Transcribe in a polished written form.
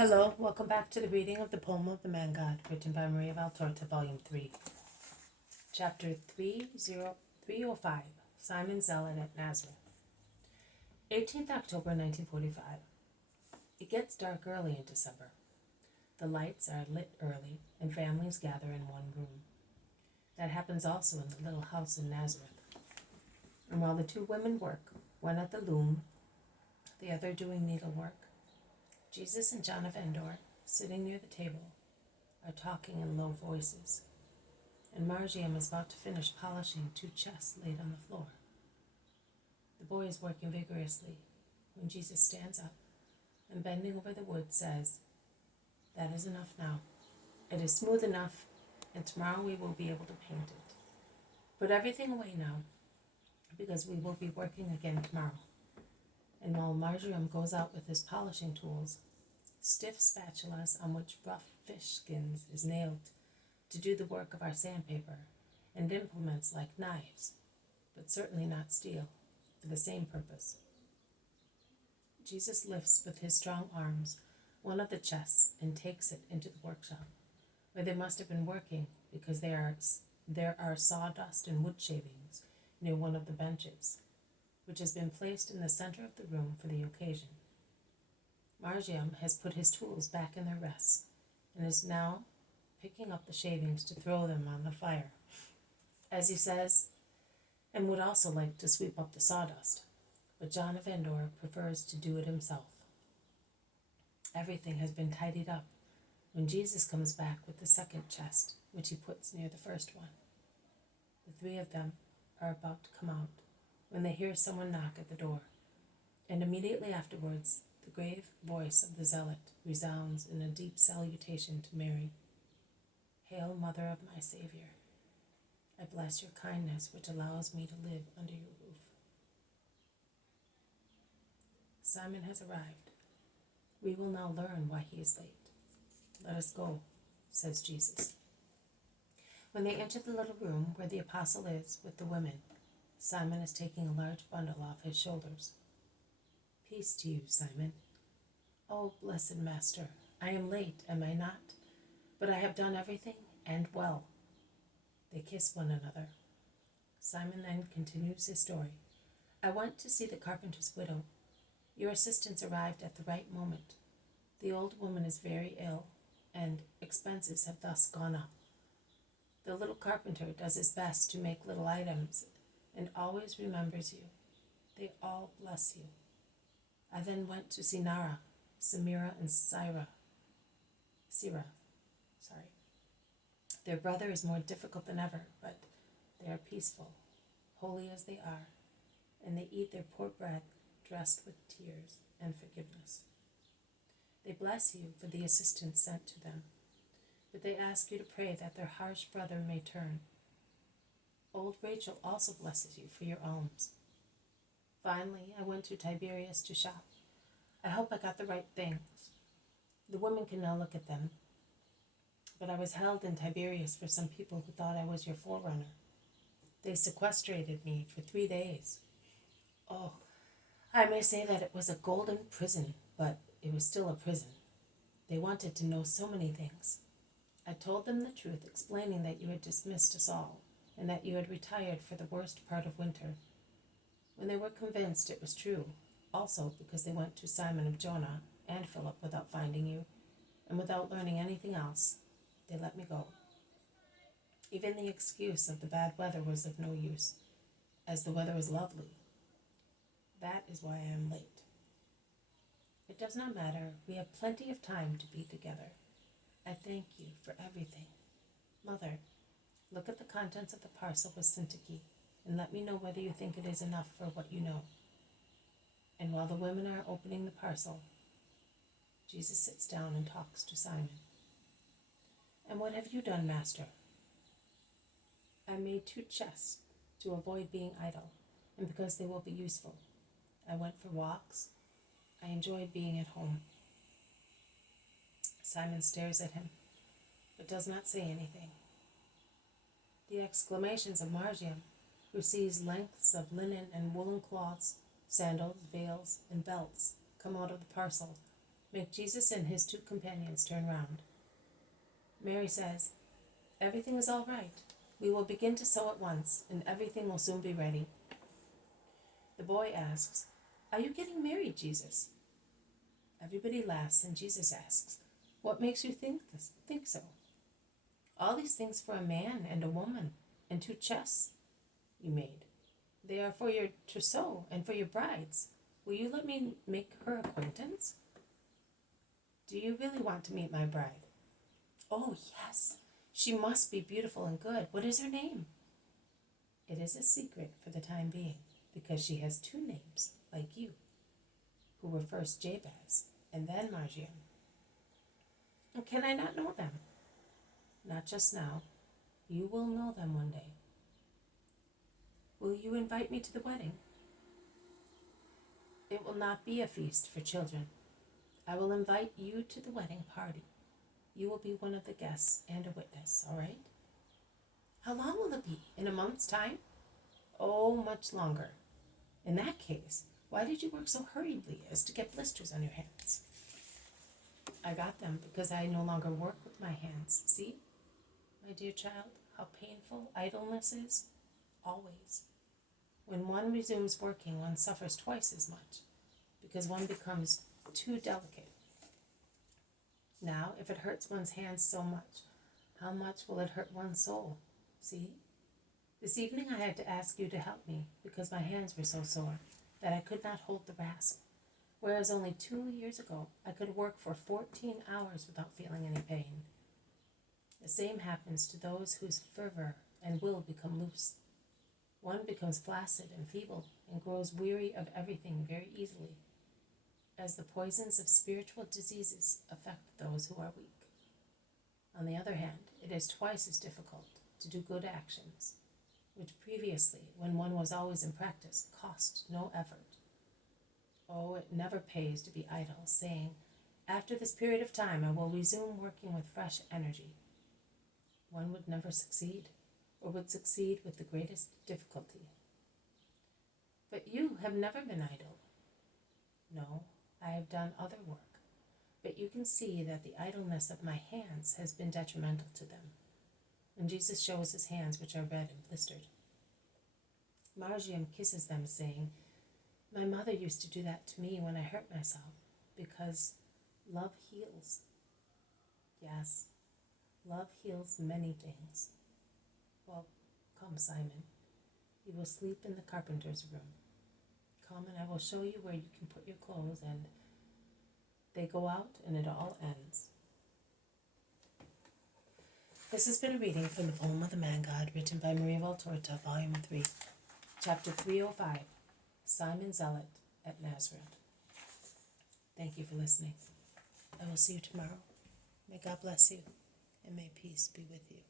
Hello, welcome back to the reading of the poem of the Man God, written by Maria Valtorta, Volume 3, Chapter 305, Simon Zealot at Nazareth. 18th October 1945. It gets dark early in December. The lights are lit early, and families gather in one room. That happens also in the little house in Nazareth. And while the two women work, one at the loom, the other doing needlework, Jesus and John of Endor, sitting near the table, are talking in low voices, and Margiam is about to finish polishing two chests laid on the floor. The boy is working vigorously when Jesus stands up and, bending over the wood, says, "That is enough now. It is smooth enough, and tomorrow we will be able to paint it. Put everything away now, because we will be working again tomorrow." And while Marjoram goes out with his polishing tools, stiff spatulas on which rough fish skins is nailed to do the work of our sandpaper, and implements like knives, but certainly not steel, for the same purpose. Jesus lifts with his strong arms one of the chests and takes it into the workshop, where they must have been working, because there are sawdust and wood shavings near one of the benches, which has been placed in the center of the room for the occasion. Margiam has put his tools back in their rests and is now picking up the shavings to throw them on the fire, as he says, and would also like to sweep up the sawdust, but John of Endor prefers to do it himself. Everything has been tidied up when Jesus comes back with the second chest, which he puts near the first one. The three of them are about to come out when they hear someone knock at the door, and immediately afterwards the grave voice of the Zealot resounds in a deep salutation to Mary. "Hail, Mother of my Savior, I bless your kindness which allows me to live under your roof." Simon has arrived. We will now learn why he is late. "Let us go," says Jesus. When they enter the little room where the apostle is with the women, Simon is taking a large bundle off his shoulders. "Peace to you, Simon." "Oh, blessed Master, I am late, am I not? But I have done everything, and well." They kiss one another. Simon then continues his story. "I went to see the carpenter's widow. Your assistants arrived at the right moment. The old woman is very ill, and expenses have thus gone up. The little carpenter does his best to make little items, and always remembers you. They all bless you. I then went to see Nara, Samira, and Sirah. Their brother is more difficult than ever, but they are peaceful, holy as they are, and they eat their poor bread dressed with tears and forgiveness. They bless you for the assistance sent to them, but they ask you to pray that their harsh brother may turn. Old Rachel also blesses you for your alms. Finally, I went to Tiberias to shop. I hope I got the right things. The women can now look at them, but I was held in Tiberias for some people who thought I was your forerunner. They sequestrated me for 3 days. Oh, I may say that it was a golden prison, but it was still a prison. They wanted to know so many things. I told them the truth, explaining that you had dismissed us all, and that you had retired for the worst part of winter. When they were convinced it was true, also because they went to Simon of Jonah and Philip without finding you, and without learning anything else, they let me go. Even the excuse of the bad weather was of no use, as the weather is lovely. That is why I am late. It does not matter. We have plenty of time to be together. I thank you for everything. Mother, look at the contents of the parcel with Syntyche, and let me know whether you think it is enough for what you know." And while the women are opening the parcel, Jesus sits down and talks to Simon. "And what have you done, Master?" "I made 2 chests to avoid being idle, and because they will be useful. I went for walks. I enjoyed being at home." Simon stares at him, but does not say anything. The exclamations of Margiam, who sees lengths of linen and woolen cloths, sandals, veils, and belts come out of the parcel, make Jesus and his 2 companions turn round. Mary says, "Everything is all right. We will begin to sew at once, and everything will soon be ready." The boy asks, "Are you getting married, Jesus?" Everybody laughs, and Jesus asks, "What makes you think so? All these things for a man and a woman, and 2 chests you made. They are for your trousseau and for your brides. Will you let me make her acquaintance?" "Do you really want to meet my bride?" "Oh, yes. She must be beautiful and good. What is her name?" "It is a secret for the time being, because she has 2 names, like you, who were first Jabez and then Margiam." "Can I not know them?" "Not just now. You will know them one day." "Will you invite me to the wedding?" "It will not be a feast for children. I will invite you to the wedding party. You will be one of the guests and a witness, all right?" "How long will it be? In a month's time?" "Oh, much longer." "In that case, why did you work so hurriedly as to get blisters on your hands?" "I got them because I no longer work with my hands. See, my dear child, how painful idleness is? Always. When one resumes working, one suffers twice as much, because one becomes too delicate. Now, if it hurts one's hands so much, how much will it hurt one's soul? See? This evening I had to ask you to help me, because my hands were so sore that I could not hold the rasp, whereas only 2 years ago I could work for 14 hours without feeling any pain. The same happens to those whose fervor and will become loose. One becomes flaccid and feeble and grows weary of everything very easily, as the poisons of spiritual diseases affect those who are weak. On the other hand, it is twice as difficult to do good actions, which previously, when one was always in practice, cost no effort. Oh, it never pays to be idle, saying, "After this period of time I will resume working with fresh energy." One would never succeed, or would succeed with the greatest difficulty. "But you have never been idle." "No, I have done other work, but you can see that the idleness of my hands has been detrimental to them." And Jesus shows his hands, which are red and blistered. Margiam kisses them, saying, "My mother used to do that to me when I hurt myself, because love heals." Yes, love heals many things. Well, come, Simon. You will sleep in the carpenter's room. Come, and I will show you where you can put your clothes, and they go out, and it all ends. This has been a reading from the poem of the Man God, written by Maria Valtorta, Volume 3, Chapter 305, Simon Zealot at Nazareth. Thank you for listening. I will see you tomorrow. May God bless you, and may peace be with you.